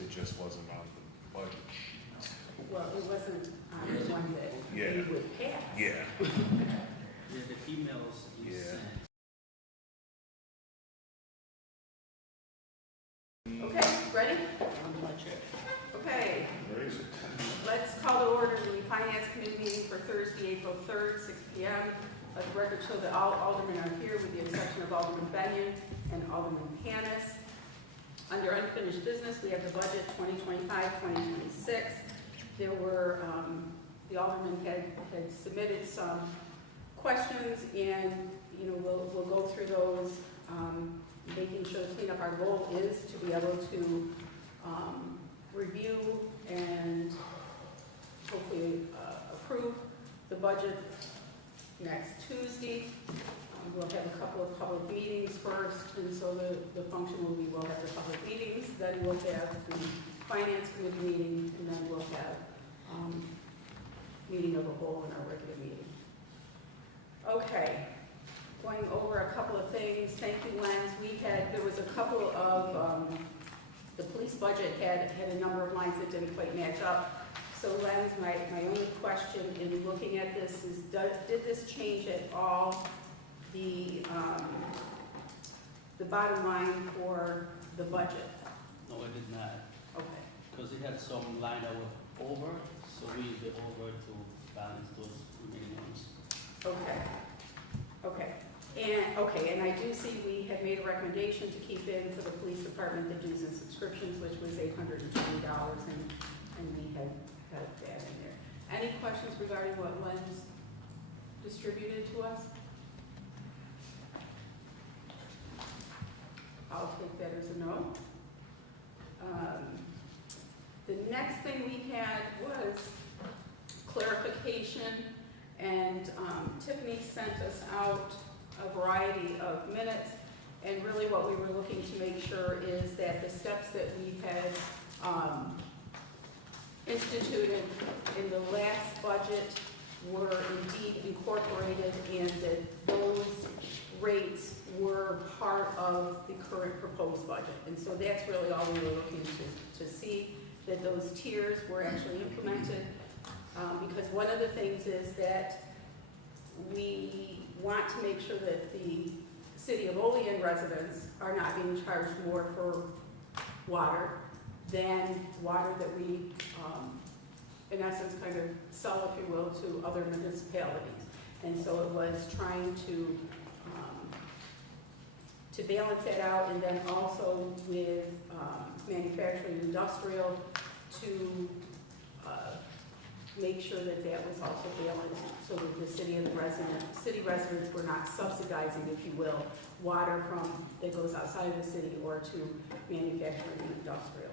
it just wasn't on the budget sheet. Well, it wasn't on the one that Yeah. we would pass. Yeah. The emails you Yeah. sent. Okay, ready? Under my check. Okay, Where is it? let's call to order the Finance Committee meeting for Thursday, April 3rd, 6 p.m. Let the record show that all aldermen are here with the exception of Alderman Benyon and Alderman Panis. Under unfinished business, we have the budget 2025-2026. There were, the aldermen had submitted some questions, and we'll go through those, making sure to clean up. Our goal is to be able to review and hopefully approve the budget next Tuesday. We'll have a couple of public meetings first, and so the function will be we'll have the public meetings, then we'll have the Finance Committee meeting, and then we'll have meeting of the whole in our regular meeting. Okay, going over a couple of things. Thank you, Len. There was a couple of, the police budget had a number of lines that didn't quite match up. So Len, my only question in looking at this is, did this change at all the bottom line for the budget? No, it did not, Okay. because it had some line that were over, so we used it over to balance those remaining ones. Okay, and I do see we had made a recommendation to keep in for the police department the dues and subscriptions, which was $820, and we had that in there. Any questions regarding what Len's distributed to us? I'll take that as a no. The next thing we had was clarification, and Tiffany sent us out a variety of minutes, and really what we were looking to make sure is that the steps that we had instituted in the last budget were indeed incorporated, and that those rates were part of the current proposed budget. And so that's really all we were looking to see, that those tiers were actually implemented. Because one of the things is that we want to make sure that the city of Olean residents are not being charged more for water than water that we, in essence, kind of sell, if you will, to other municipalities. And so it was trying to balance that out, and then also with manufacturing and industrial to make sure that that was also balanced, so that the city residents were not subsidizing, if you will, water that goes outside of the city or to manufacturing and industrial.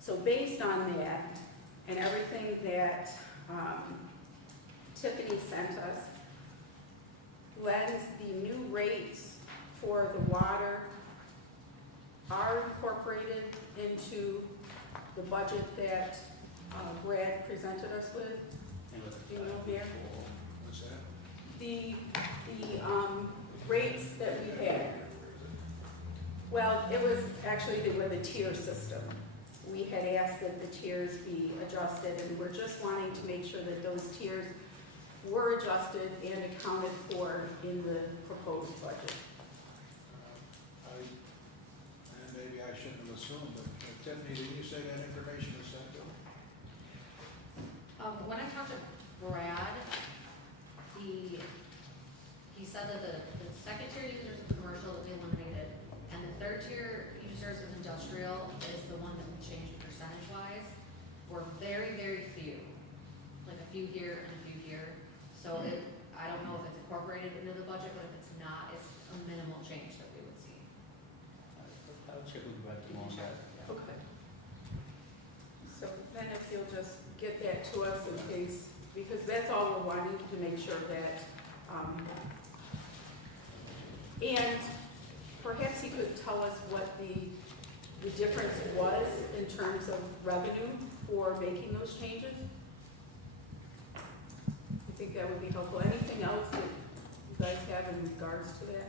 So based on that and everything that Tiffany sent us, the new rates for the water are incorporated into the budget that Brad presented us with. Do you know, Mayor? What's that? The rates that we had. Well, it was actually the tier system. We had asked that the tiers be adjusted, and we're just wanting to make sure that those tiers were adjusted and accounted for in the proposed budget. And maybe I shouldn't have assumed, but Tiffany, did you say that information was sent to them? When I talked to Brad, he said that the second tier users of commercial will be eliminated, and the third tier users of industrial is the one that would change percentage-wise. We're very, very few, like a few here and a few here. So I don't know if it's incorporated into the budget, but if it's not, it's a minimal change that we would see. I'll check with Brad tomorrow on that. Okay. So then if you'll just get that to us in case, because that's all we're wanting to make sure that, and perhaps he could tell us what the difference was in terms of revenue for making those changes. I think that would be helpful. Anything else that you guys have in regards to that?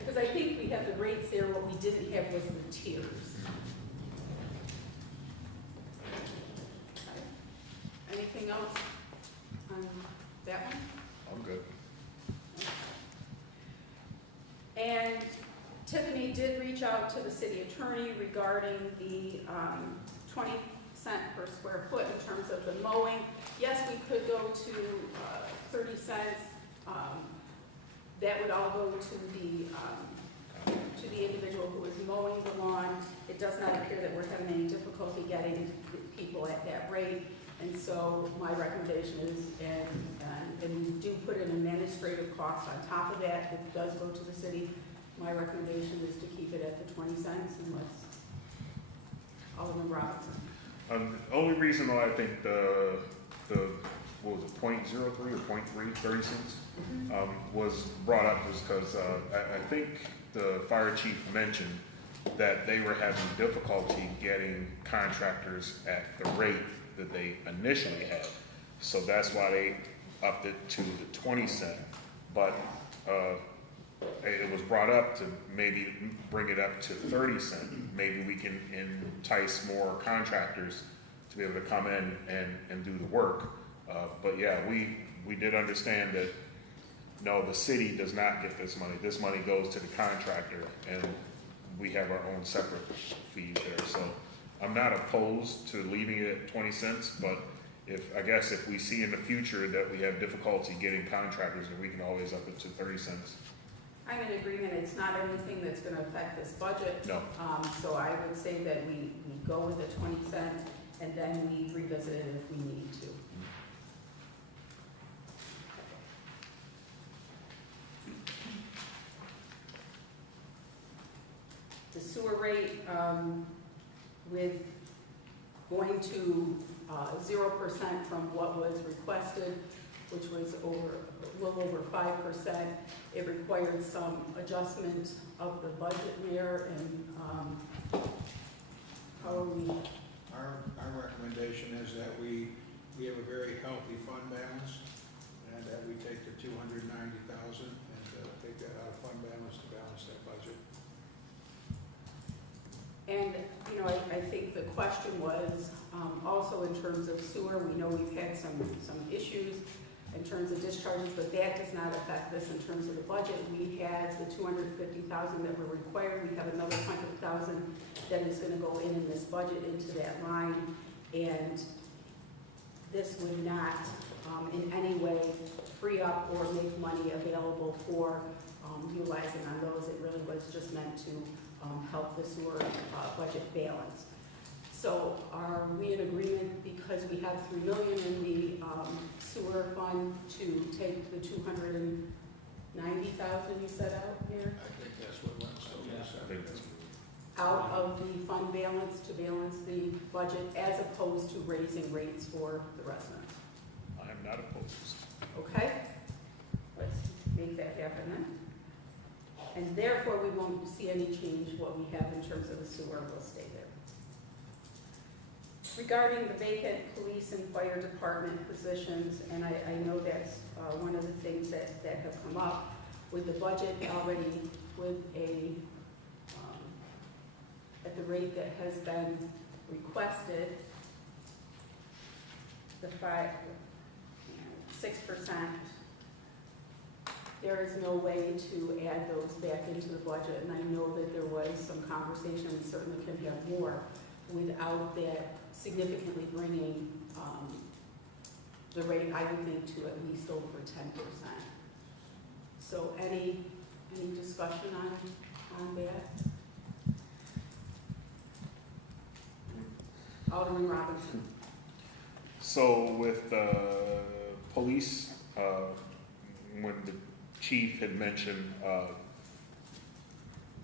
Because I think we have the rates there, what we didn't have was the tiers. Anything else on that one? I'm good. And Tiffany did reach out to the city attorney regarding the 20 cent per square foot in terms of the mowing. Yes, we could go to 30 cents. That would all go to the individual who is mowing the lawn. It does not appear that we're having any difficulty getting people at that rate. And so my recommendation is, and we do put an administrative cost on top of that, it does go to the city. My recommendation is to keep it at the 20 cents unless Alderman Robinson. The only reason why I think the what was it, 0.03 or 0.3, 30 cents, was brought up was because I think the fire chief mentioned that they were having difficulty getting contractors at the rate that they initially had. So that's why they upped it to the 20 cent. But it was brought up to maybe bring it up to 30 cent. Maybe we can entice more contractors to be able to come in and do the work. But yeah, we did understand that, no, the city does not get this money. This money goes to the contractor, and we have our own separate fees there. So I'm not opposed to leaving it at 20 cents, but I guess if we see in the future that we have difficulty getting contractors, then we can always up it to 30 cents. I'm in agreement. It's not anything that's going to affect this budget. No. So I would say that we go with the 20 cent and then we revisit it if we need to. The sewer rate, with going to 0% from what was requested, which was a little over 5%, it required some adjustment of the budget there, and how are we? Our recommendation is that we have a very healthy fund balance, and that we take the 290,000 and take that out of fund balance to balance that budget. And, you know, I think the question was, also in terms of sewer, we know we've had some issues in terms of discharges, but that does not affect this in terms of the budget. We had the 250,000 that were required. We have another 100,000 that is gonna go in this budget into that line. And this would not, in any way free up or make money available for, utilizing on those. It really was just meant to, help the sewer, budget balance. So are we in agreement, because we have $3 million in the sewer fund, to take the 290,000 you set out here I think that's what Wentz I think that's out of the fund balance to balance the budget, as opposed to raising rates for the residents? I am not opposed. Okay? Let's make that happen then. And therefore, we won't see any change what we have in terms of the sewer, will stay there. Regarding the vacant police and fire department positions, and I know that's one of the things that have come up with the budget already, with at the rate that has been requested, the 6%, there is no way to add those back into the budget, and I know that there was some conversation, we certainly can have more, without that significantly bringing the rate, I would think, to at least over 10%. So any discussion on that? Alderman Robinson. So with police, when the chief had mentioned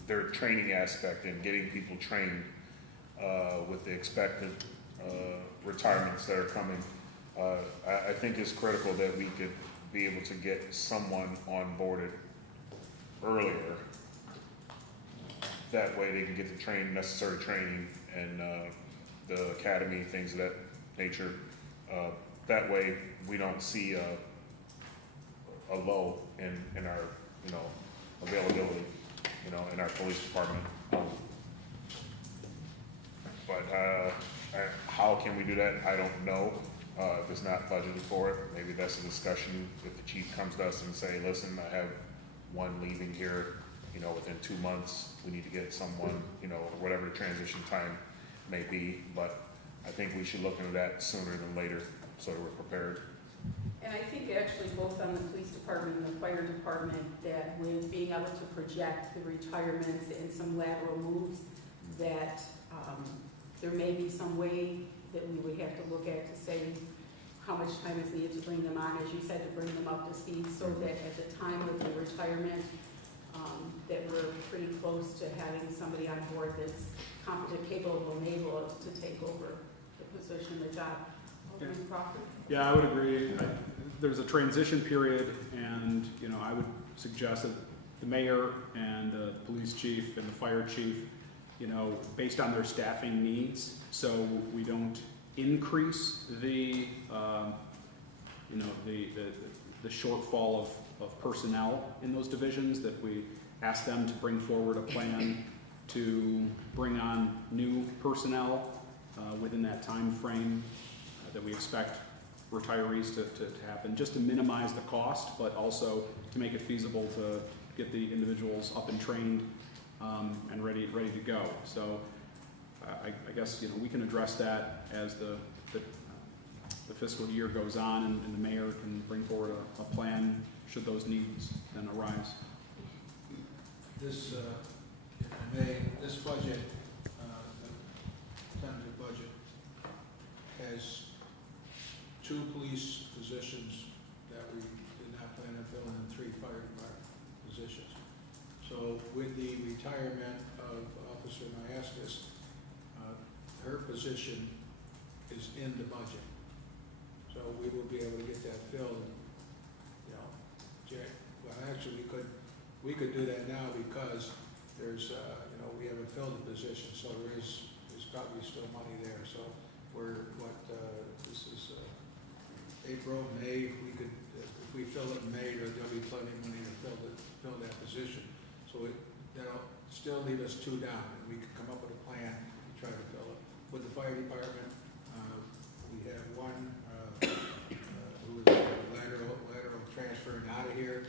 their training aspect and getting people trained with the expected retirements that are coming, I think it's critical that we could be able to get someone onboarded earlier. That way they can get the necessary training and the academy, things of that nature. That way we don't see a low in our, availability, in our police department. But how can we do that? I don't know. If it's not budgeted for it, maybe that's a discussion. If the chief comes to us and say, listen, I have one leaving here, you know, within 2 months, we need to get someone, you know, or whatever the transition time may be. But I think we should look into that sooner than later, so that we're prepared. And I think actually both on the police department and the fire department, that with being able to project the retirements and some lateral moves, that there may be some way that we would have to look at to say how much time is needed to bring them on, as you said, to bring them up to speed, so that at the time of the retirement, that we're pretty close to having somebody on board that's competent, capable, and able to take over the position, the job. Alderman Crawford? Yeah, I would agree. There's a transition period, and, you know, I would suggest that the mayor and the police chief and the fire chief, you know, based on their staffing needs, so we don't increase the, you know, the shortfall of personnel in those divisions, that we ask them to bring forward a plan to bring on new personnel within that time frame that we expect retirees to happen, just to minimize the cost, but also to make it feasible to get the individuals up and trained and ready to go. So I guess, you know, we can address that as the fiscal year goes on, and the mayor can bring forward a plan should those needs then arise. This, if I may, this budget, the tentative budget, has 2 police positions that we did not plan on filling, and 3 fire department positions. So with the retirement of Officer Myastis, her position is in the budget. So we will be able to get that filled, you know, well, actually, we could do that now, because there's, you know, we haven't filled the position, so there's probably still money there. So we're, this is April, May, we could, if we fill it in May, there'll be plenty of money to fill that position. So that'll still leave us 2 down, and we can come up with a plan to try to fill it. With the fire department, we have one who is lateral transferring out of here,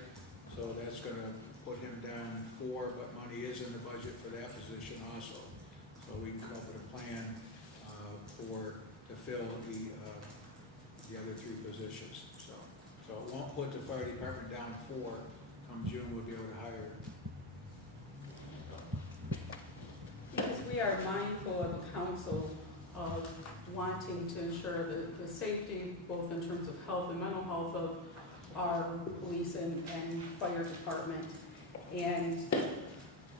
so that's gonna put him down 4, but money is in the budget for that position also. So we can come up with a plan to fill the other 3 positions. So it won't put the fire department down 4. Come June, we'll be able to hire. Because we are mindful of council of wanting to ensure the safety, both in terms of health and mental health of our police and fire department. And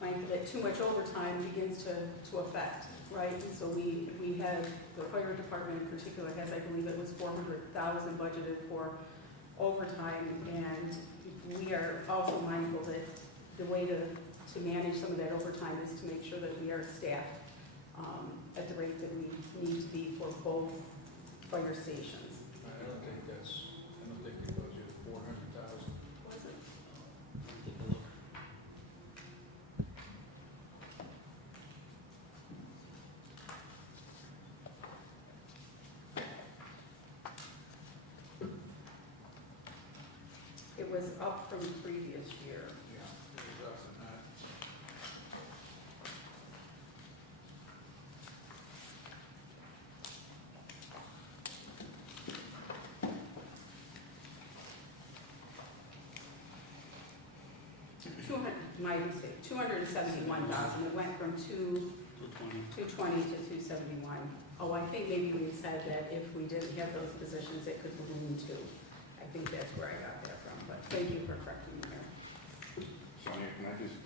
mindful that too much overtime begins to affect, right? So we have, the fire department in particular has, I believe it was $400,000 budgeted for overtime. And we are also mindful that the way to manage some of that overtime is to make sure that we are staffed at the rate that we need to be for both fire stations. I don't think we budgeted 400,000. Was it? Take a look. It was up from the previous year. Yeah, it was up and not. My mistake, 271,000. It went from 220. 220 to 271. Oh, I think maybe we said that if we didn't have those positions, it could balloon too. I think that's where I got that from, but thank you for correcting me there. Sonia, can I just,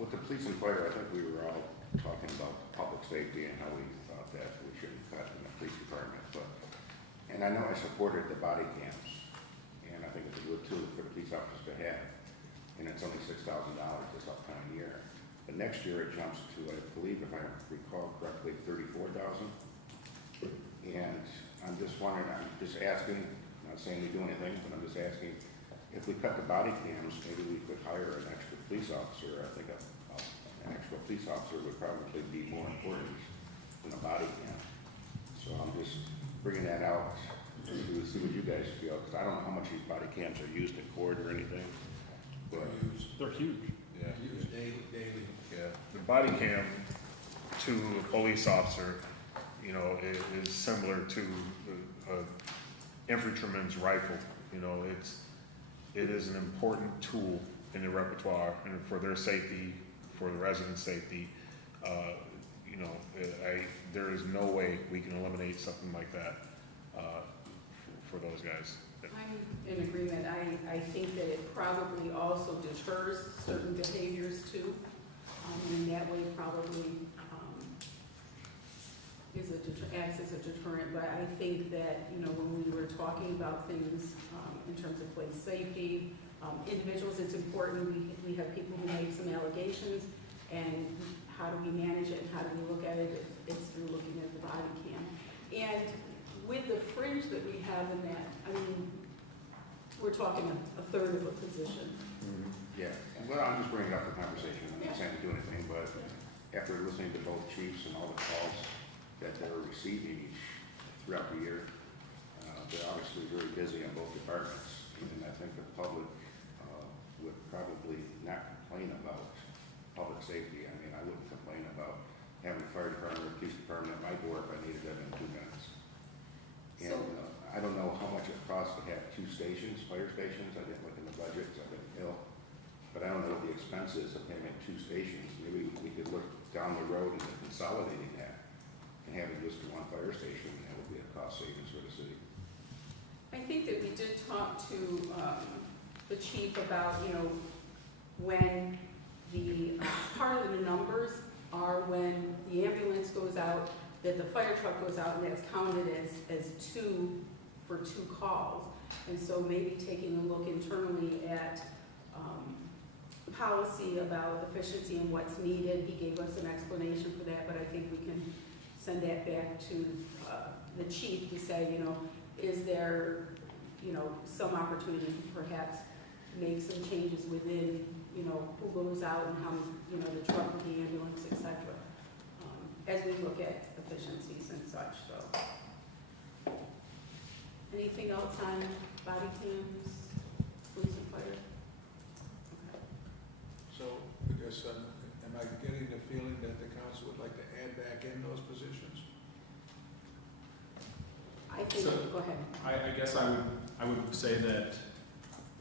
with the police and fire, I think we were all talking about public safety and how we thought that we shouldn't cut in the police department, but, and I know I supported the body cams, and I think it's a good tool for the police officers to have, and it's only $6,000 this upcoming year. But next year it jumps to, I believe, if I recall correctly, $34,000. And I'm just wondering, I'm just asking, not saying we do anything, but I'm just asking, if we cut the body cams, maybe we could hire an extra police officer. I think an extra police officer would probably be more important than a body cam. So I'm just bringing that out to see what you guys feel, because I don't know how much these body cams are used in court or anything, but They're huge. Yeah. Used daily. Yeah, the body cam to a police officer, you know, is similar to a infantryman's rifle. You know, it is an important tool in the repertoire and for their safety, for the residents' safety. You know, there is no way we can eliminate something like that for those guys. I'm in agreement. I think that it probably also deters certain behaviors too. And in that way probably acts as a deterrent. But I think that, you know, when we were talking about things in terms of place safety, individuals, it's important. We have people who make some allegations, and how do we manage it, and how do we look at it? It's through looking at the body cam. And with the fringe that we have in that, I mean, we're talking a third of a position. yeah. Well, I'm just bringing up the conversation. I'm not saying to do anything, but after listening to both chiefs and all the calls that they're receiving throughout the year, they're obviously very busy in both departments. And I think the public would probably not complain about public safety. I mean, I wouldn't complain about having a fire department or police department at my door if I needed them in 2 minutes. And I don't know how much it costs to have 2 stations, fire stations. I didn't look in the budgets. I didn't know. But I don't know what the expense is of having 2 stations. Maybe we could look down the road into consolidating that and having just 1 fire station, and that would be a cost savings for the city. I think that we did talk to the chief about, you know, when the part of the numbers are when the ambulance goes out, that the fire truck goes out, and that's counted as 2 for 2 calls. And so maybe taking a look internally at policy about efficiency and what's needed. He gave us an explanation for that, but I think we can send that back to the chief to say, you know, is there, you know, some opportunity to perhaps make some changes within, you know, who goes out and how, you know, the truck, the ambulance, et cetera, as we look at efficiencies and such. So, anything else on body cams, police and fire? Okay. So I guess, am I getting the feeling that the council would like to add back in those positions? I think, So, go ahead. I guess I would say that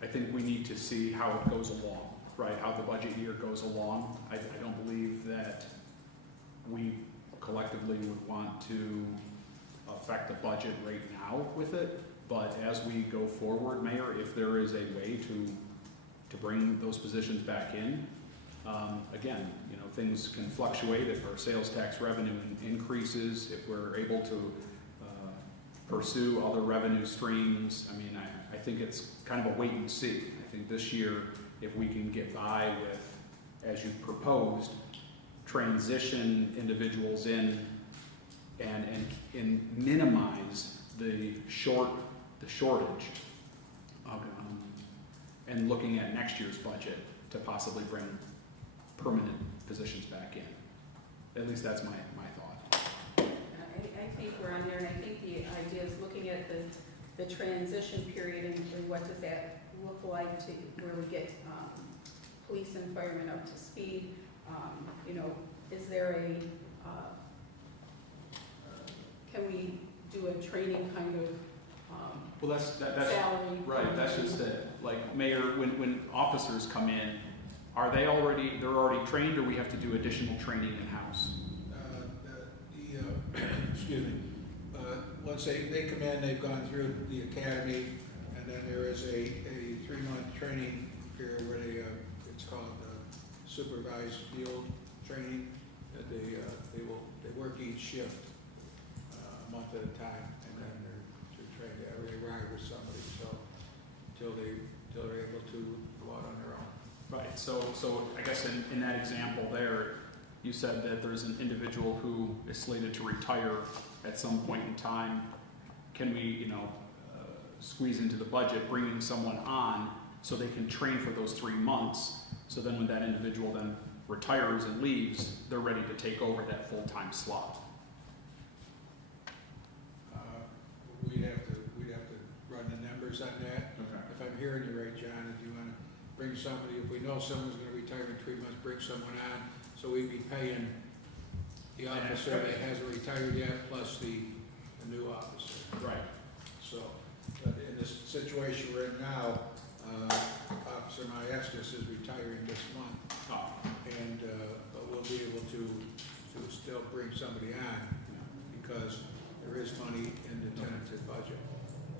I think we need to see how it goes along, right? How the budget year goes along. I don't believe that we collectively would want to affect the budget right now with it. But as we go forward, Mayor, if there is a way to bring those positions back in, again, you know, things can fluctuate if our sales tax revenue increases, if we're able to pursue other revenue streams. I mean, I think it's kind of a wait and see. I think this year, if we can get by with, as you proposed, transition individuals in and minimize the shortage, and looking at next year's budget to possibly bring permanent positions back in. At least that's my thought. I think we're on there, and I think the idea is looking at the transition period and what does that look like to where we get police and firemen up to speed. You know, is there can we do a training kind of Well, that's salary? right. That's just it. Like, Mayor, when officers come in, are they're already trained, or we have to do additional training in-house? Excuse me, once they come in, they've gone through the academy, and then there is a 3-month training period where it's called supervised field training, that they work each shift a month at a time, and then they're trained to ride with somebody, so until they're able to go out on their own. Right. So I guess in that example there, you said that there's an individual who is slated to retire at some point in time. Can we, you know, squeeze into the budget, bringing someone on so they can train for those 3 months, so then when that individual then retires and leaves, they're ready to take over that full-time slot? numbers on that. Okay. If I'm hearing you right, John, if you wanna bring somebody, if we know someone's gonna retire in 3 months, bring someone on, so we'd be paying the officer that hasn't retired yet, plus the new officer. Right. So, but in this situation we're in now, Officer Maestas is retiring this month, Oh, and, but we'll be able to still bring somebody on, because there is money in the tentative budget.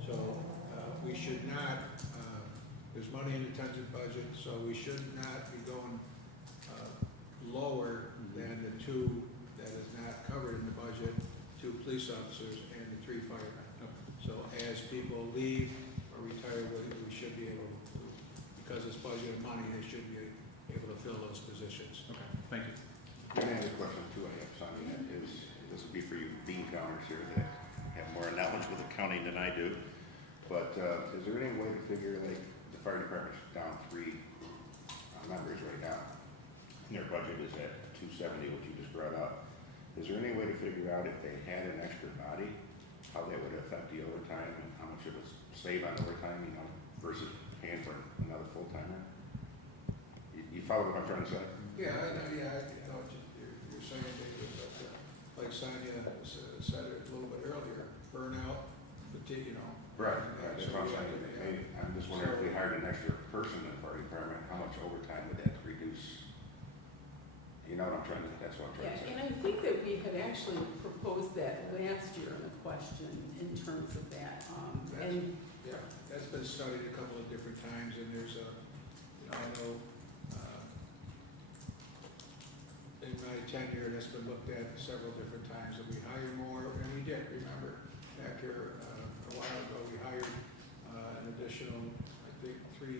So, we should not, there's money in the tentative budget, so we should not be going, lower than the 2 that is not covered in the budget, 2 police officers and the 3 firemen. So as people leave or retire, we should be able to, because it's budgeted money, they should be able to fill those positions. okay, thank you. And then the question too I have, Sonny, is, this would be for you bean counters here that have more knowledge with accounting than I do. But, is there any way to figure, like, the fire department's down 3 members right now? And their budget is at 270, which you just brought up. Is there any way to figure out if they had an extra body, how that would affect the overtime and how much it would save on overtime, you know, versus paying for another full-timer? You follow what I'm trying to say? Yeah, I know what you're saying, David, but like Sonia said it a little bit earlier, burnout, fatigue, you know. Right, that's what I'm saying. Maybe, I'm just wondering if we hired an extra person in the fire department, how much overtime would that reduce? You know what I'm trying to, that's what I'm trying Yeah, to say. and I think that we had actually proposed that last year in the question in terms of that. And Yeah, that's been studied a couple of different times, and there's a, you know, I know, in my tenure, that's been looked at several different times, and we hire more, and we did, remember, back here, a while ago, we hired, an additional, I think, 3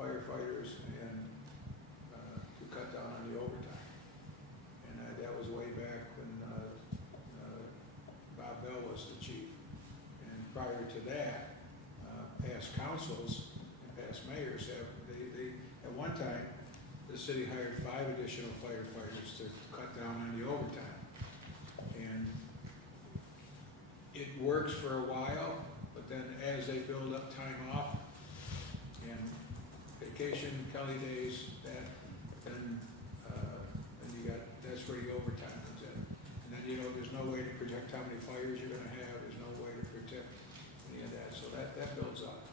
firefighters and, to cut down on the overtime. And, that was way back when, Bob Bell was the chief. And prior to that, past councils and past mayors have, they, at one time, the city hired 5 additional firefighters to cut down on the overtime. And it works for a while, but then as they build up time off and vacation, Kelly days, then you got, that's where the overtime comes in. And then, you know, there's no way to project how many fires you're gonna have, there's no way to protect any of that, so that builds up.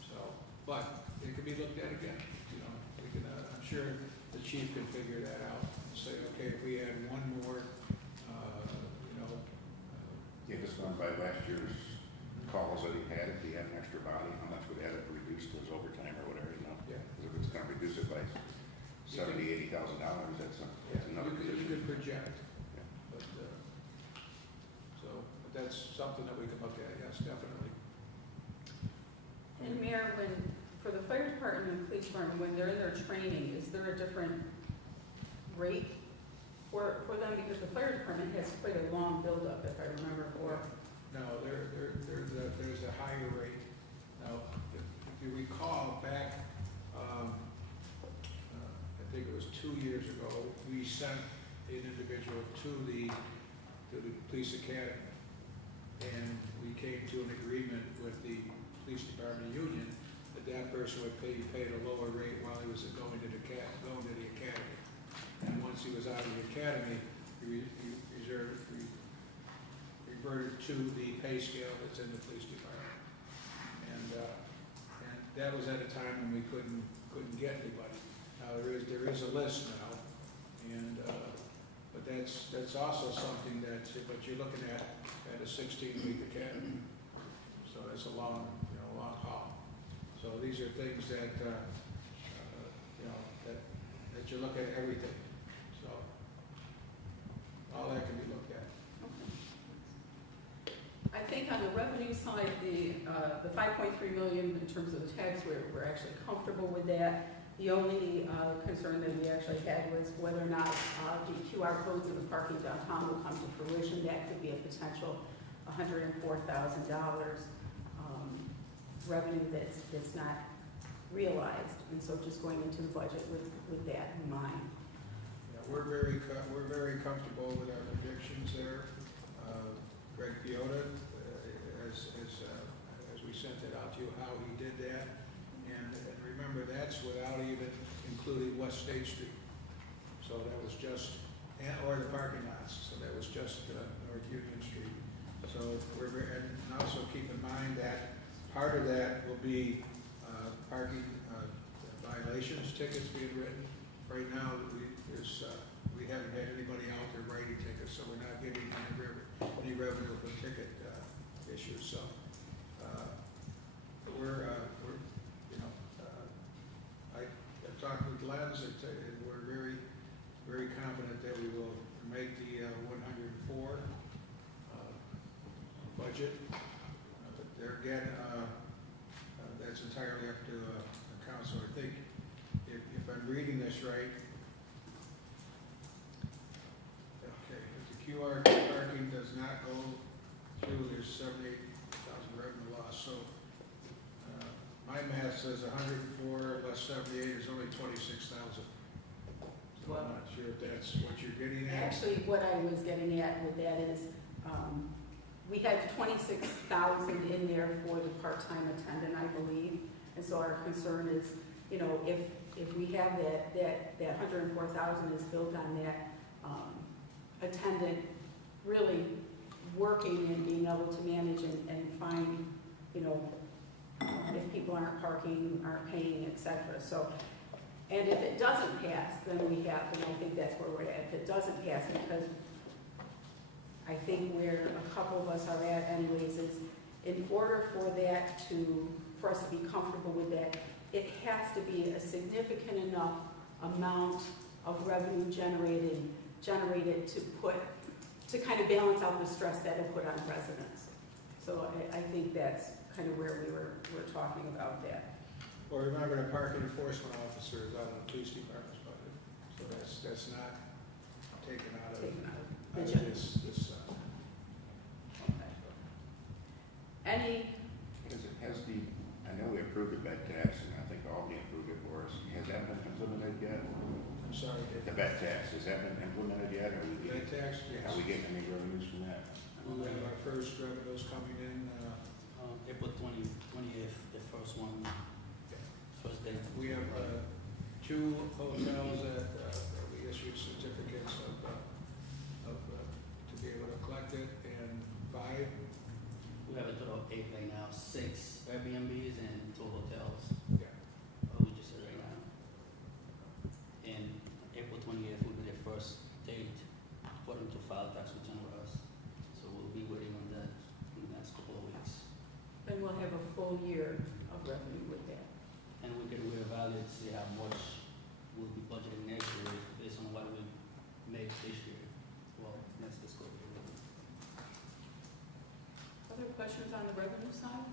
So, but it can be looked at again, you know, we can, I'm sure the chief can figure that out and say, okay, if we add 1 more, you know, Yeah, just going by last year's calls that he had, if he had an extra body, how much would that have reduced his overtime or whatever, you know? yeah. 'Cause if it's gonna reduce it by $70,000-$80,000, that's another You position. could project, Yeah. but, but that's something that we can look at, yes, definitely. And Mayor, for the fire department and police department, when they're in their training, is there a different rate for them? Because the fire department has quite a long buildup, if I remember, or, No, there's a higher rate. Now, if you recall back, I think it was 2 years ago, we sent an individual to the police academy. And we came to an agreement with the police department union that that person would be paid a lower rate while he was going to the academy. And once he was out of the academy, he reverted to the pay scale that's in the police department. And that was at a time when we couldn't get anybody. Now, there is a list now, and, but that's also something but you're looking at a 16-week academy. So that's a long haul. So these are things that, you know, that you look at everything. So all that can be looked at. I think on the revenue side, the 5.3 million in terms of the tax, we're actually comfortable with that. The only concern that we actually had was whether or not the QR codes in the parking downtown will come to fruition. That could be a potential $104,000 revenue that's not realized. And so just going into the budget with that in mind. Yeah, we're very comfortable with our predictions there. Greg Piota, as we sent it out to you to how he did that. And remember, that's without even including West State Street. So that was just, or the parking lots, so that was just North Union Street. So and also keep in mind that part of that will be parking violations, tickets being written. Right now, we haven't had anybody out there writing tickets, so we're not getting any revenue from ticket issues. So I've talked with Glenn's, and we're very, very confident that we will make the 104 budget. But there again, that's entirely up to the council. I think if I'm reading this right, okay, if the QR parking does not go through, there's 78,000 revenue loss. So my math says 104 less 78 is only 26,000. So Well, I'm not sure if that's what you're getting at. Actually, what I was getting at with that is, we had 26,000 in there for the part-time attendant, I believe. And so our concern is, you know, if we have that 104,000 is built on that attendant really working and being able to manage and find, you know, if people aren't parking, aren't paying, et cetera. So, and if it doesn't pass, then we have, and I think that's where we're at. If it doesn't pass, because I think where a couple of us are at anyways is, in order for that for us to be comfortable with that, it has to be a significant enough amount of revenue generated to kind of balance out the stress that it put on residents. So I think that's kind of where we're talking about that. Well, remember, the parking enforcement officer is out of the police department's budget, so that's not taken out of this. Okay. Any, I know we approved the bed tax, and I think Albany approved it for us. Has that been implemented yet? I'm sorry, The bed tax, has that been implemented yet, or that tax, yes. are we getting any revenues from that? We have our first revenues coming in, April 20th, the first one, first day. we have 2 hotels that we issued certificates to be able to collect it, and 5. We have a total of 8 right now, 6 Airbnbs and 2 hotels. Yeah. We just said right now. And April 20th will be the first date for them to file tax return with us. So we'll be waiting on that in the next couple of weeks. then we'll have a full year of revenue with that. And we can reevaluate, see how much we'll be budgeting next year based on what we make this year. Well, next fiscal year. Other questions on the revenue side?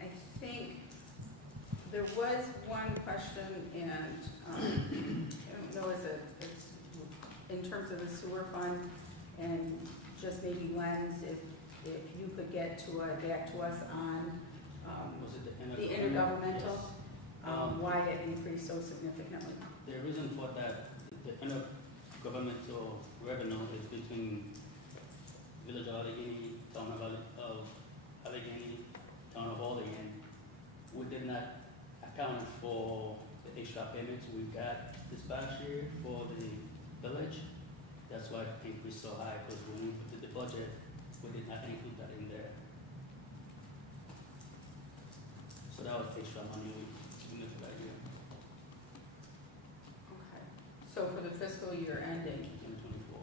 I think there was one question, and I don't know, it's in terms of the sewer fund, and just maybe Len's, if you could get back to us on Was it the intergovernmental, Yes. why it increased so significantly. The reason for that, the intergovernmental revenue is between Village of Allegheny, Town of Allegheny, Town of Olean. We did not account for the extra payments we got this past year for the village. That's why it increased so high, because when we did the budget, we did not include that in there. So that was extra money we moved for that year, Okay. So for the fiscal year ending, 2024.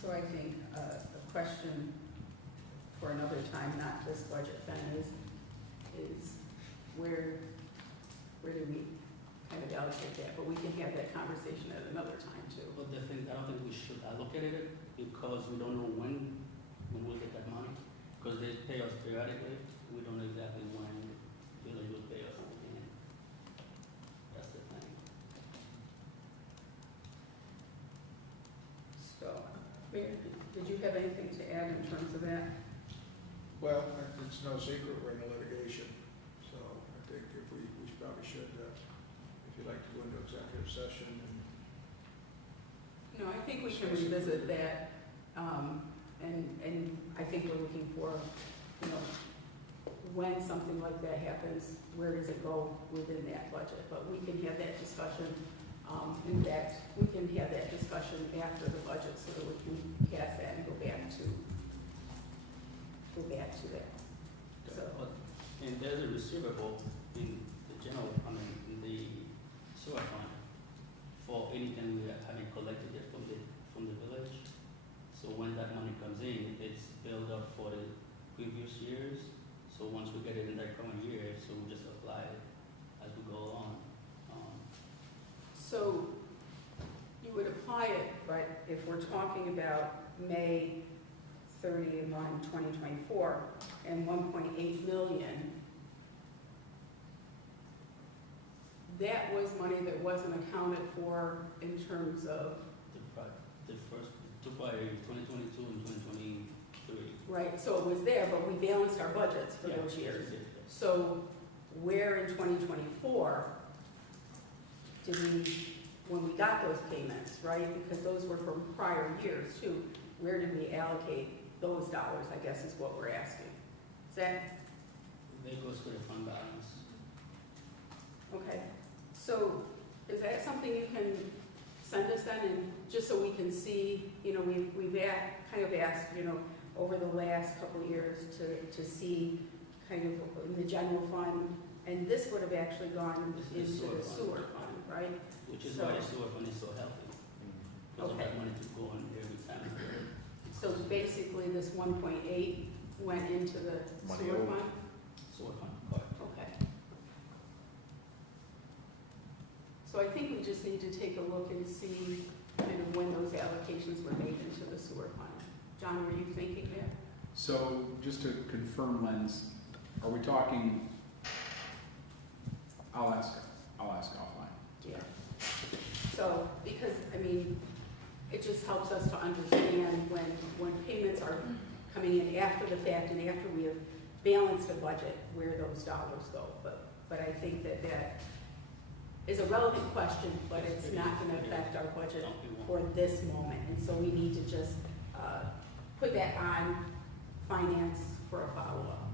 so I think a question for another time, not this budget then, is where do we kind of allocate that? But we can have that conversation at another time too. But the thing, I don't think we should allocate it because we don't know when we'll get that money. Because they pay us periodically, we don't know exactly when village will pay us again. That's the thing. So, Mayor, did you have anything to add in terms of that? Well, it's no secret we're in a litigation, so I think if we probably should, if you'd like to go into executive session and No, I think we can revisit that And I think we're looking for, you know, when something like that happens, where does it go within that budget? But we can have that discussion. In fact, we can have that discussion after the budget so that we can pass that and go back to that. So, And there's a receivable in the general, in the sewer fund for anything we haven't collected yet from the village. So when that money comes in, it's built up for the previous years. So once we get it in that current year, so we just apply it as we go along. so you would apply it, but if we're talking about May 31, 2024, and 1.8 million, that was money that wasn't accounted for in terms of, The first, two prior years, 2022 and 2023. right, so it was there, but we balanced our budgets for those years. Yes. So where in 2024 did we, when we got those payments, right, because those were from prior years too, where did we allocate those dollars, I guess is what we're asking. Is that, That goes to the fund balance. okay? So is that something you can send us then, and just so we can see, you know, we've kind of asked, you know, over the last couple of years to see kind of in the general fund, and this would have actually gone This is into the the sewer sewer fund, right? Which is So- why the sewer fund is so healthy. Because of Okay. that money to go on every time. So basically, this 1.8 went into the Money sewer over. fund? Sewer fund, correct. Okay. So I think we just need to take a look and see kind of when those allocations were made into the sewer fund. John, were you thinking that? So just to confirm, Lens, are we talking, I'll ask offline. Yeah. So, because, I mean, it just helps us to understand when payments are coming in after the fact and after we have balanced a budget, where those dollars go. But I think that is a relevant question, but it's not gonna affect our budget for this moment. And so we need to just put that on finance for a follow-up.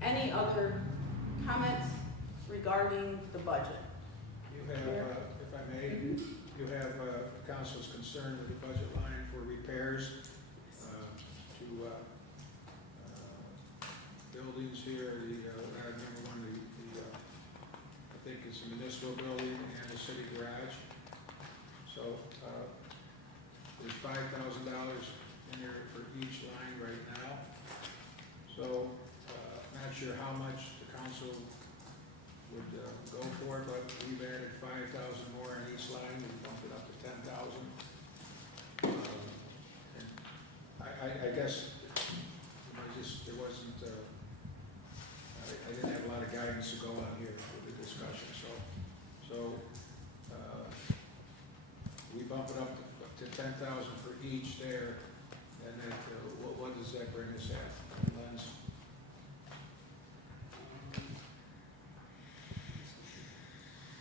Any other comments regarding the budget? You have, if I may, you have council's concern with the budget line for repairs to buildings here, number one, I think it's a municipal building and a city garage. So there's $5,000 in there for each line right now. So not sure how much the council would go for it, but we've added 5,000 more on each line, we bumped it up to 10,000. I guess, there wasn't, I didn't have a lot of guidance to go on here with the discussion, so we bump it up to 10,000 for each there, and then what does that bring us at, Lens?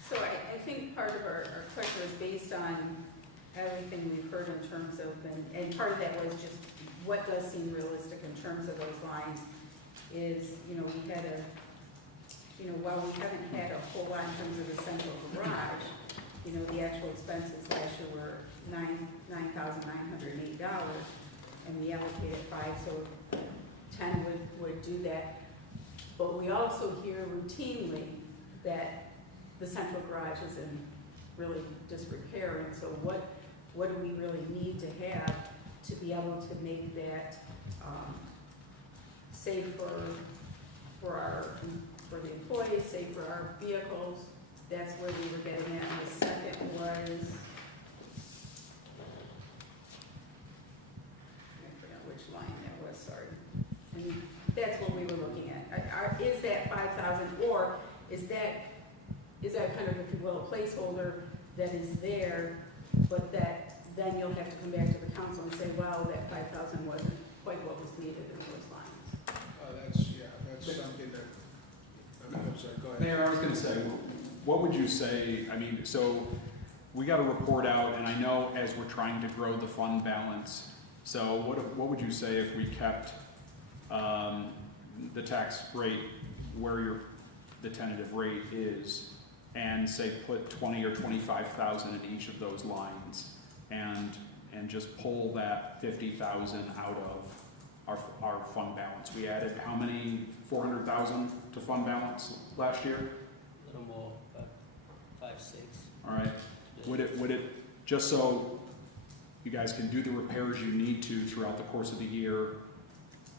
So I think part of our question is based on everything we've heard in terms of, and part of that was just what does seem realistic in terms of those lines is, you know, we had while we haven't had a whole lot in terms of the central garage, you know, the actual expenses last year were $9,908, and we allocated 5, so 10 would do that. But we also hear routinely that the central garage is in really disrepair, and so what do we really need to have to be able to make that safe for the employees, safe for our vehicles? That's where we were getting at. And the second was, I forgot which line that was, sorry. And that's what we were looking at. Is that 5,000, or is that kind of, if you will, a placeholder that is there, but that then you'll have to come back to the council and say, well, that 5,000 wasn't quite what was needed in those lines? That's something that, I'm sorry, go ahead. Mayor, I was gonna say, what would you say, I mean, so we got a report out, and I know as we're trying to grow the fund balance, So what would you say if we kept the tax rate where the tentative rate is, and say put 20 or 25,000 in each of those lines, and just pull that 50,000 out of our fund balance? We added how many, 400,000 to fund balance last year? A little more, about 5, 6. All right, would it, just so you guys can do the repairs you need to throughout the course of the year,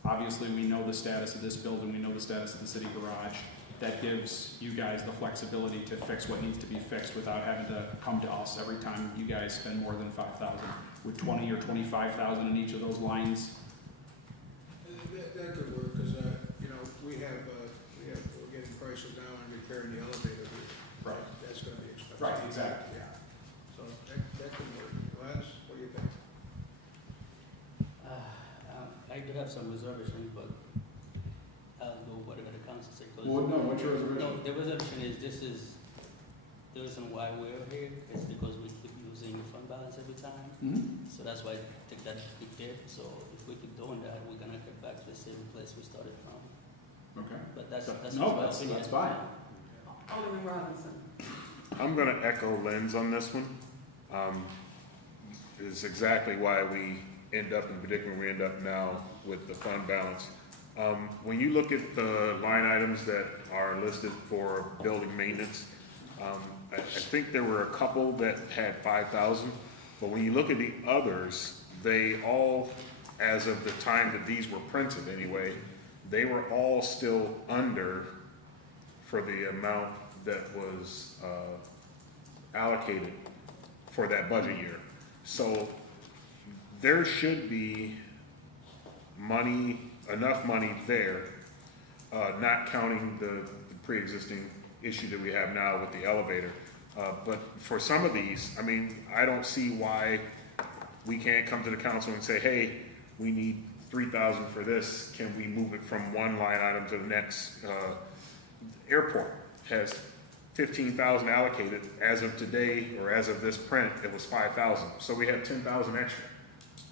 obviously we know the status of this building, we know the status of the city garage, that gives you guys the flexibility to fix what needs to be fixed without having to come to us every time you guys spend more than 5,000. Would 20 or 25,000 in each of those lines? That could work, because, we're getting prices now on repairing the elevator. Right. That's gonna be expensive. Right, exactly, yeah. So that could work. Gladys, what do you think? I do have some reservations, but I'll do whatever the council says. Well, no, what's your reservation? No, the reservation is, the reason why we're here is because we keep using fund balance every time. Mm-hmm. So that's why I take that big dip. So if we keep doing that, we're gonna get back to the same place we started from. Okay. But that's No, just my that's opinion. fine. Alderman Robinson. I'm gonna echo Lynn's on this one. Is exactly why we end up in the predicament we end up now with the fund balance. When you look at the line items that are listed for building maintenance, I think there were a couple that had 5,000, but when you look at the others, they all, as of the time that these were printed anyway, they were all still under for the amount that was allocated for that budget year. So there should be enough money there, not counting the pre-existing issue that we have now with the elevator. But for some of these, I mean, I don't see why we can't come to the council and say, hey, we need 3,000 for this. Can we move it from one line item to the next? Airport has 15,000 allocated. As of today, or as of this print, it was 5,000. So we have 10,000 extra.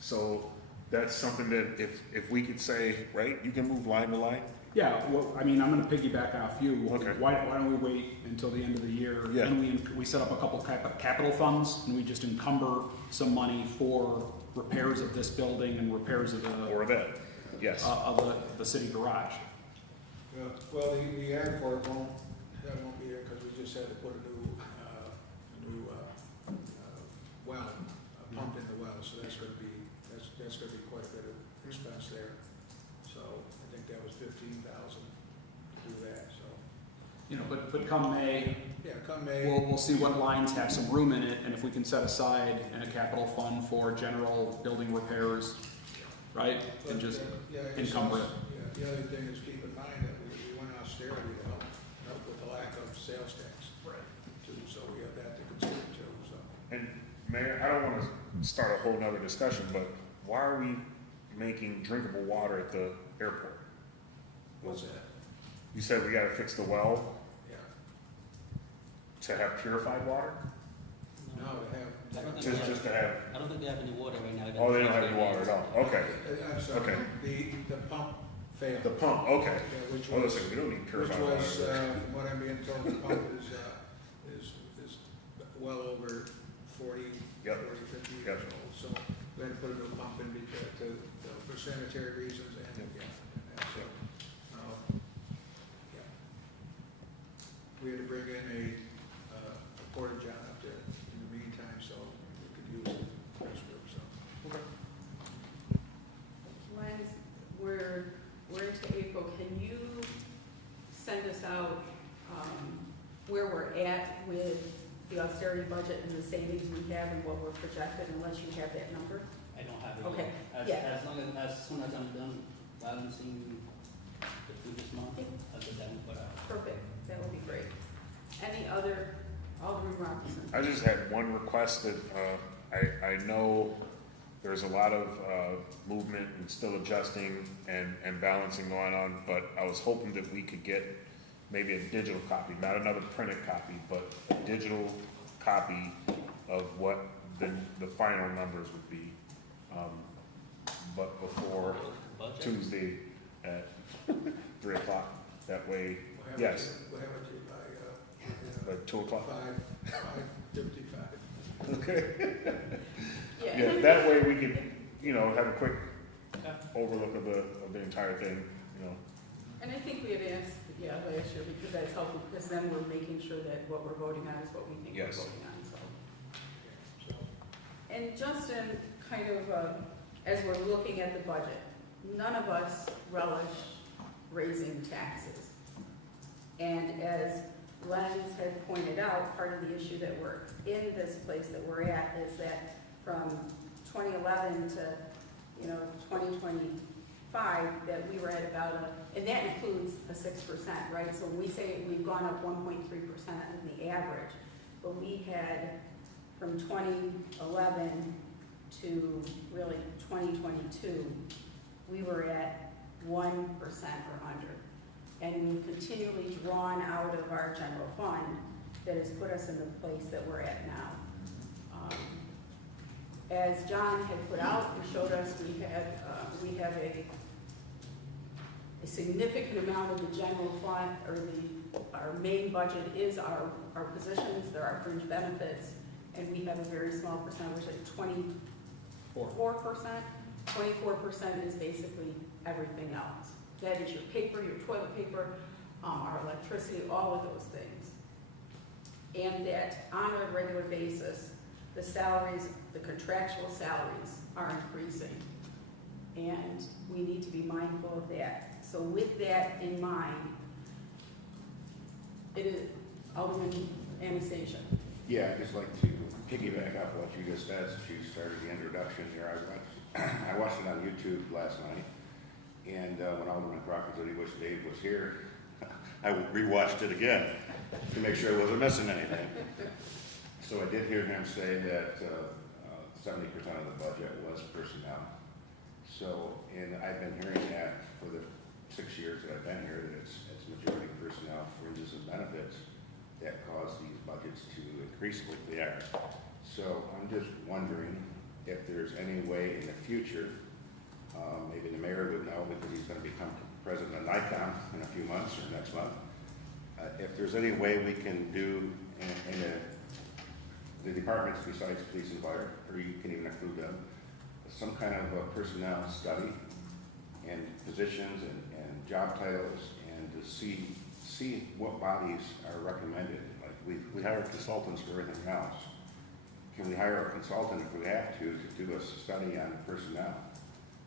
So that's something that if we could say, right, you can move line to line. Yeah, well, I mean, I'm gonna piggyback off you. Okay. Why don't we wait until the end of the year? Yeah. And we set up a couple capital funds, and we just encumber some money for repairs of this building and repairs of Or that, yes. the city garage. Yeah, well, the airport won't be there, because we just had to put a new well, a pump in the well, so that's gonna be quite a bit of expense there. So I think that was 15,000 to do that, so. But come May, Yeah, come May. we'll see what lines have some room in it, and if we can set aside in a capital fund for general building repairs, right? And just Yeah, I guess encumber it. Yeah, the other thing is keep in mind that we went austerity to help with the lack of sales tax. Right. Too, so we have that to consider too, so. And Mayor, I don't want to start a whole nother discussion, but why are we making drinkable water at the airport? What's that? You said we gotta fix the well Yeah. to have purified water? No, I don't think Just to have, I don't think they have any water right now. oh, they don't have any water at all, okay. I'm sorry, Okay. the pump failed. The pump, okay. Yeah, which Oh, was, listen, we don't need which purified was, water. from what I'm being told, the pump is well over 40, Yep. 50 Yep. years old. So we had to put a new pump in for sanitary reasons and, Yep. so, yeah. We had to bring in a porta john up there in the meantime, so we could use the restroom, so. When we're into April, can you send us out where we're at with the austerity budget and the savings we have and what we're projected, unless you have that number? I don't have it. Okay, Yet. yeah. As soon as I'm done balancing the previous month, I'll get that input out. Perfect, that would be great. Any other, Alderman Robinson? I just had one request that, I know there's a lot of, movement and still adjusting and balancing going on, but I was hoping that we could get maybe a digital copy, not another printed copy, but a digital copy of what the final numbers would be. but before Budget? Tuesday at 3 o'clock. That way, We'll have it yes, to- We'll have it to you by, by 2 o'clock. 5:55. Okay. Yeah, Yeah, that way we could, you know, have a quick Okay. overlook of the entire thing, you know. and I think we had asked, last year, because that's helpful, because then we're making sure that what we're voting on is what we think we're Yes. voting on, so. So, And Justin, kind of, as we're looking at the budget, none of us relish raising taxes. And as Len had pointed out, part of the issue that we're in this place that we're at is that from 2011 to, 2025, that we were at about and that includes a 6%, right? So when we say we've gone up 1.3% in the average, but we had from 2011 to really 2022, we were at 1% or under. And we've continually drawn out of our general fund that has put us in the place that we're at now. As John had put out, he showed us we have a significant amount of the general fund, or our main budget is our positions, there are fringe benefits, and we have a very small percentage, like 24%. 24% is basically everything else. That is your paper, your toilet paper, our electricity, all of those things. And that on a regular basis, the salaries, the contractual salaries are increasing. And we need to be mindful of that. So with that in mind, it is Alderman Anastasia. Yeah, I'd just like to piggyback off what you just said, since you started the introduction here. I watched it on YouTube last night, and when Alderman Crocker said he wished Dave was here, I rewatched it again to make sure I wasn't missing anything. So I did hear him say that 70% of the budget was personnel. So, and I've been hearing that for the 6 years that I've been here, that it's majority personnel, fringes, and benefits that cause these budgets to increase like they are. So I'm just wondering if there's any way in the future, maybe the mayor would know because he's going to become president of NICOM in a few months or next month, if there's any way we can do in the departments besides police and fire, or you can even include them, some kind of a personnel study and positions and job titles, and to see what bodies are recommended. Like we hire consultants for everything else. Can we hire a consultant if we have to do a study on personnel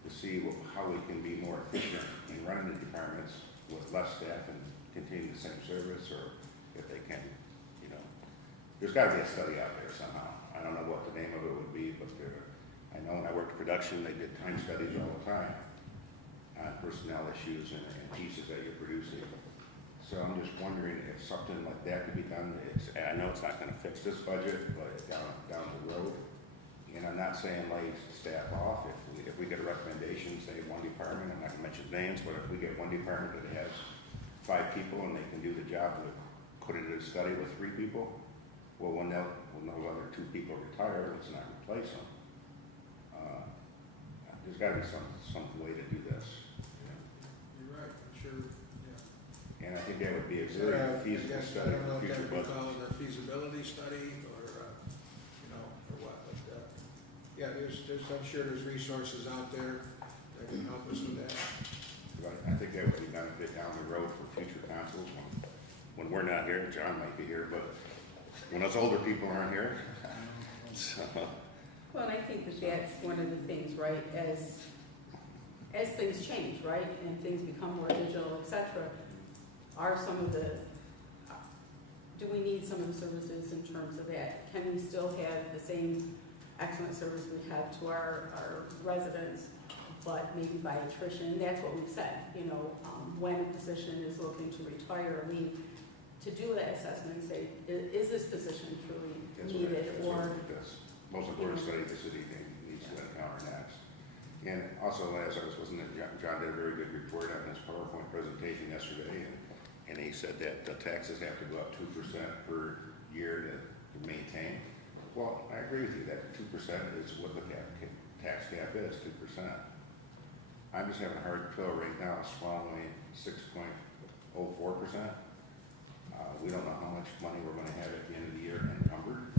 to see how we can be more efficient in running the departments with less staff and continue the same service, or if they can, there's got to be a study out there somehow. I don't know what the name of it would be, but I know when I worked production, they did time studies all the time on personnel issues and pieces that you're producing. So I'm just wondering if something like that could be done. I know it's not going to fix this budget, but down the road. And I'm not saying lay staff off. If we get a recommendation, say one department, I'm not going to mention names, but if we get one department that has 5 people and they can do the job, put it in a study with 3 people, well, when those other 2 people retire, let's not replace them. There's got to be some way to do this. You're right, I'm sure, yeah. And I think that would be a very feasible I study don't know for if future that would be budgets. called a feasibility study or what, but, yeah, I'm sure there's resources out there that can help us with that. But I think that would be benefit down the road for future councils when we're not here. John might be here, but when us older people aren't here. So, Well, and I think that that's one of the things, right, as things change, right, and things become more digital, et cetera, do we need some of the services in terms of that? Can we still have the same excellent service we have to our residents, but maybe by attrition? And that's what we've said, when a position is looking to retire, to do that assessment and say, is this position truly needed, or? Most important study the city needs to encounter next. And also, as I was listening, John did a very good report on his PowerPoint presentation yesterday, and he said that the taxes have to go up 2% per year to maintain. Well, I agree with you that 2% is what the tax cap is, 2%. I'm just having a hard pill right now swallowing 6.04%. We don't know how much money we're gonna have at the end of the year encumbered.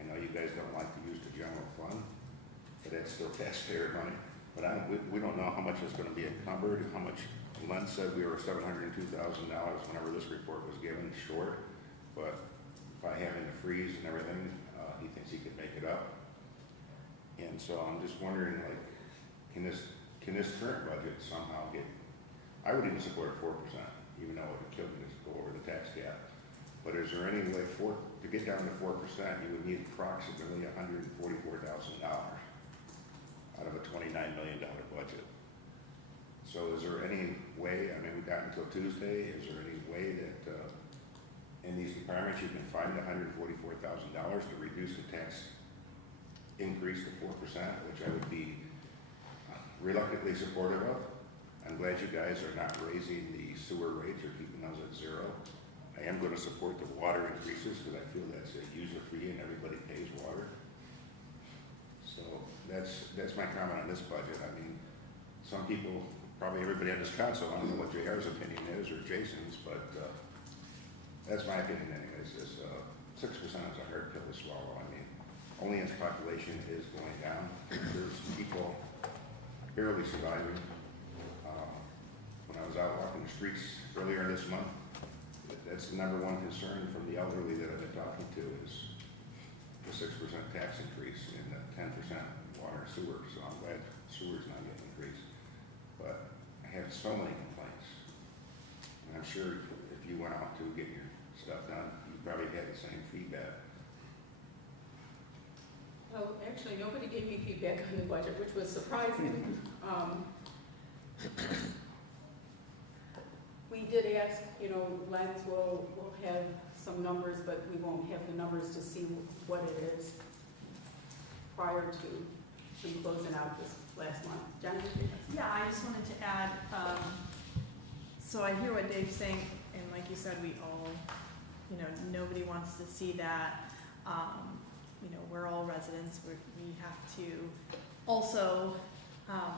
I know you guys don't like to use the general fund, but that's still taxpayer money. But we don't know how much is gonna be encumbered, how much. Len said we were $702,000 whenever this report was given, short. But by having the freeze and everything, he thinks he could make it up. And so I'm just wondering, like, can this current budget somehow get, I would even support 4%, even though it would kill me to go over the tax cap. But is there any way to get down to 4%, you would need approximately $144,000 out of a $29 million budget. So is there any way, I mean, we got until Tuesday, is there any way that in these departments you can find $144,000 to reduce the tax increase to 4%, which I would be reluctantly supportive of? I'm glad you guys are not raising the sewer rates or keeping those at zero. I am going to support the water increases because I feel that's a user fee and everybody pays water. So that's my comment on this budget. I mean, some people, probably everybody on this council, I don't know what JR's opinion is or Jason's, but that's my opinion anyways. This 6% is a hard pill to swallow. I mean, Olean's population is going down. There's people barely surviving. When I was out walking the streets earlier this month, that's the number one concern from the elderly that I've been talking to is the 6% tax increase and the 10% water and sewer. So I'm glad sewer's not getting increased. But I have so many complaints. And I'm sure if you went out to get your stuff done, you probably had the same feedback. Well, actually, nobody gave me feedback on the budget, which was surprising. We did ask, Lens will have some numbers, but we won't have the numbers to see what it is prior to him closing out this last month. Jennifer? Yeah, I just wanted to add, so I hear what Dave's saying, and like you said, we all, nobody wants to see that. We're all residents, we have to also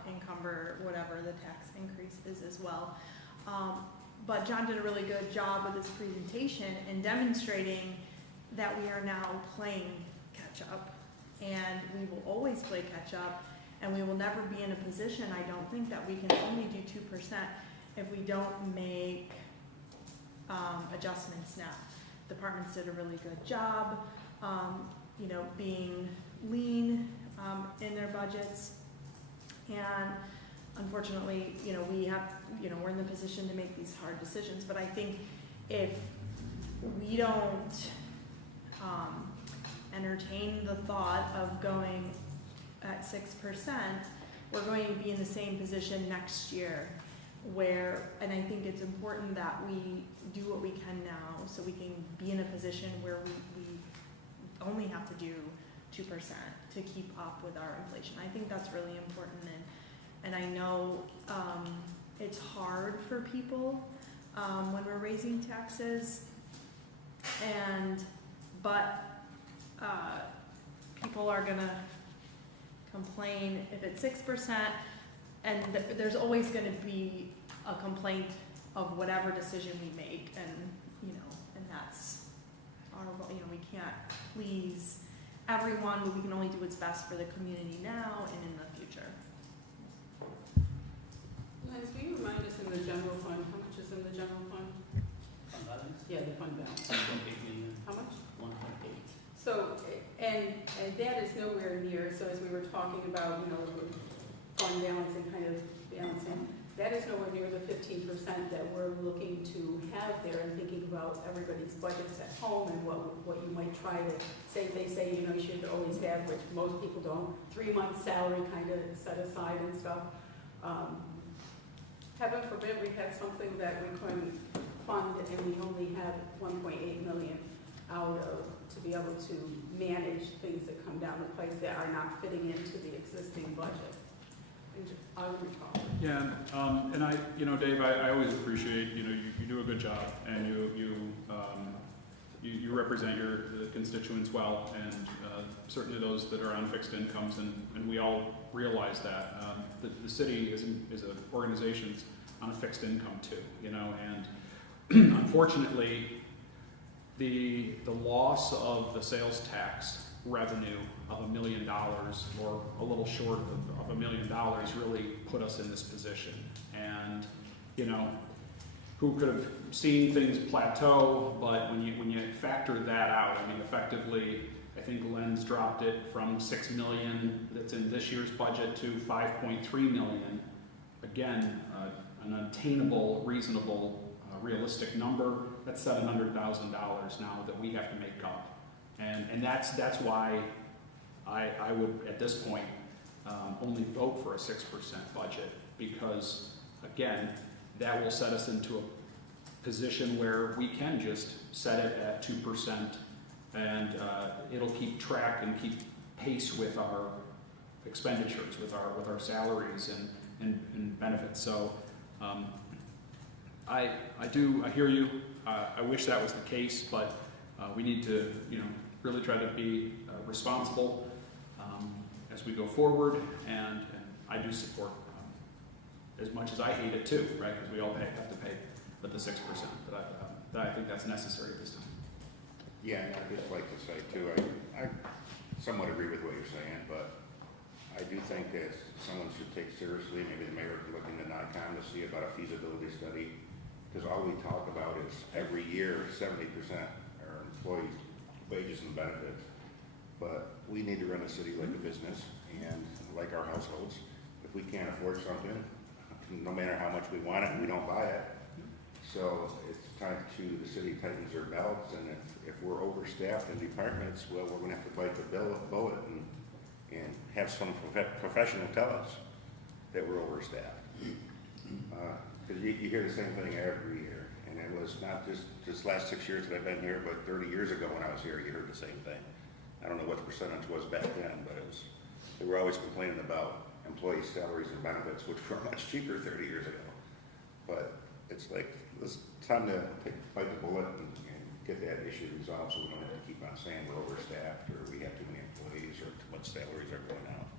encumber whatever the tax increase is as well. But John did a really good job with his presentation in demonstrating that we are now playing catch up, and we will always play catch up, and we will never be in a position, I don't think, that we can only do 2% if we don't make adjustments now. Departments did a really good job, being lean in their budgets, and unfortunately, we're in the position to make these hard decisions. But I think if we don't entertain the thought of going at 6%, we're going to be in the same position next year and I think it's important that we do what we can now so we can be in a position where we only have to do 2% to keep up with our inflation. I think that's really important, and I know it's hard for people when we're raising taxes, but people are gonna complain if it's 6%, and there's always gonna be a complaint of whatever decision we make, and that's our, we can't please everyone, but we can only do what's best for the community now and in the future. Lens, will you remind us in the general fund, how much is in the general fund? Fund balance, Yeah, the fund balance. 1.8 million, How much? 1.8. So, and that is nowhere near, so as we were talking about, fund balance and kind of balancing, that is nowhere near the 15% that we're looking to have there and thinking about everybody's budgets at home and what you might try to say. They say, you should always have, which most people don't, 3 months salary kind of set aside and stuff. Heaven forbid we had something that we couldn't fund and we only have 1.8 million out of to be able to manage things that come down the pipe that are not fitting into the existing budget. I would recall. Yeah, and I, Dave, I always appreciate, you do a good job, and you represent the constituents well, and certainly those that are on fixed incomes, and we all realize that. The city is an organization on a fixed income too, you know, and unfortunately, the loss of the sales tax revenue of $1 million or a little short of $1 million really put us in this position. And, you know, who could have seen things plateau, but when you factor that out, I mean, effectively, I think Len's dropped it from $6 million that's in this year's budget to $5.3 million. Again, an attainable, reasonable, realistic number. That's $700,000 now that we have to make up, and that's why I would at this point only vote for a 6% budget, because again, that will set us into a position where we can just set it at 2%, and it'll keep track and keep pace with our expenditures, with our salaries and benefits. So I hear you. I wish that was the case, but we need to, you know, really try to be responsible as we go forward, and I do support, as much as I hate it too, right? Because we all have to pay, but the 6% that I think that's necessary at this time. Yeah, and I'd just like to say too, I somewhat agree with what you're saying, but I do think that someone should take seriously, maybe the mayor could look into NICOM to see about a feasibility study, because all we talk about is every year 70% are employees' wages and benefits. But we need to run a city like a business, and like our households. If we can't afford something, no matter how much we want it, we don't buy it. So it's time to the city tightens their belts, and if we're overstaffed in departments, well, we're gonna have to bite the bullet and have some professional tell us that we're overstaffed. Because you hear the same thing every year, and it was not just this last 6 years that I've been here, but 30 years ago when I was here, you heard the same thing. I don't know what the percentage was back then, but they were always complaining about employee salaries and benefits, which were much cheaper 30 years ago. But it's like, it's time to bite the bullet and get that issue resolved, so we don't have to keep on saying we're overstaffed or we have too many employees or too much salaries are going out.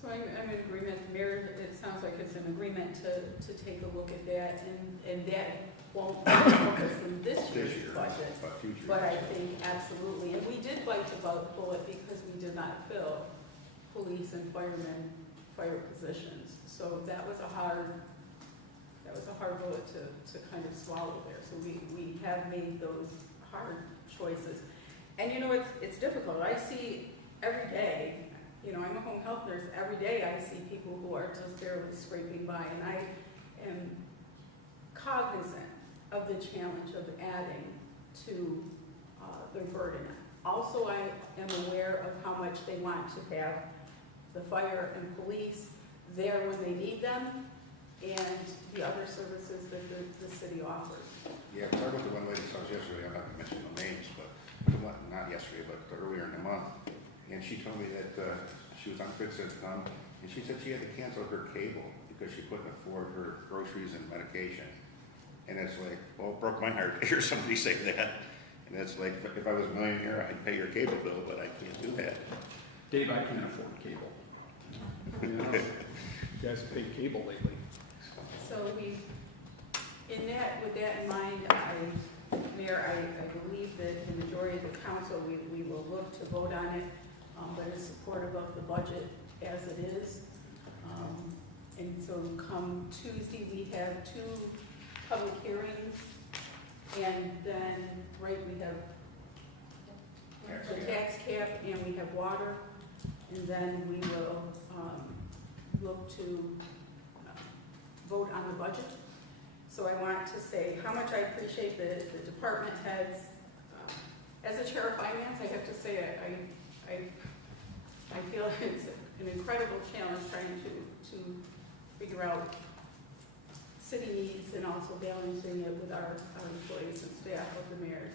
So I'm in agreement, Mayor, it sounds like it's an agreement to take a look at that, and that won't focus in this year's budget. But future. But I think absolutely, and we did bite the bullet because we did not fill police and fire positions. So that was a hard bullet to kind of swallow there. So we have made those hard choices. And you know, it's difficult. I see every day, you know, I'm a home health nurse, every day I see people who are just barely scraping by, and I am cognizant of the challenge of adding to their burden. Also, I am aware of how much they want to have the fire and police there when they need them, and the other services that the city offers. Yeah, I went to one lady's house yesterday, I'm not going to mention no names, but not yesterday, but earlier in the month, and she told me that she was on fixed income, and she said she had to cancel her cable because she couldn't afford her groceries and medication. And it's like, well, it broke my heart to hear somebody say that. And it's like, if I was a millionaire, I'd pay your cable bill, but I can't do that. Dave, I can't afford cable. You know, you guys have paid cable lately. So with that in mind, Mayor, I believe that the majority of the council, we will look to vote on it, but is supportive of the budget as it is. And so come Tuesday, we have 2 public hearings, and then, right, we have the tax cap, and we have water, and then we will look to vote on the budget. So I want to say how much I appreciate the department heads. As a chair of finance, I have to say I feel it's an incredible challenge trying to figure out city needs and also balancing it with our employees and staff of the mayor's.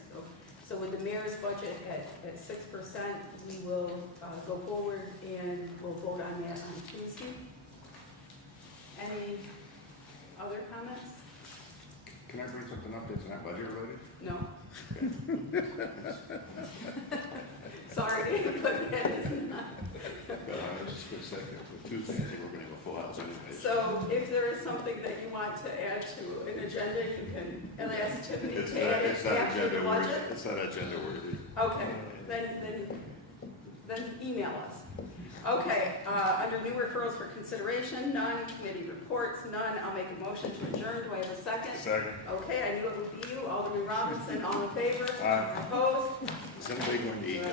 So with the mayor's budget at 6%, we will go forward and we'll vote on that on Tuesday. Any other comments? Can I bring something up that's not budget related? No? Sorry. Tuesday, but that is not. I was just gonna say, with Tuesday, I think we're gonna have a full house anyway. So if there is something that you want to add to an agenda, you can, and ask Tiffany It's to not, add it's it not after the agenda worthy, budget. it's not agenda worthy. Okay, then email us. Okay, under new referrals for consideration, none, committee reports, none, I'll make a motion to adjourn, do I have a second? Second. Okay, I knew it would be you, Alderman Robinson, all in favor? Aye. Opposed? Is anybody going to eat?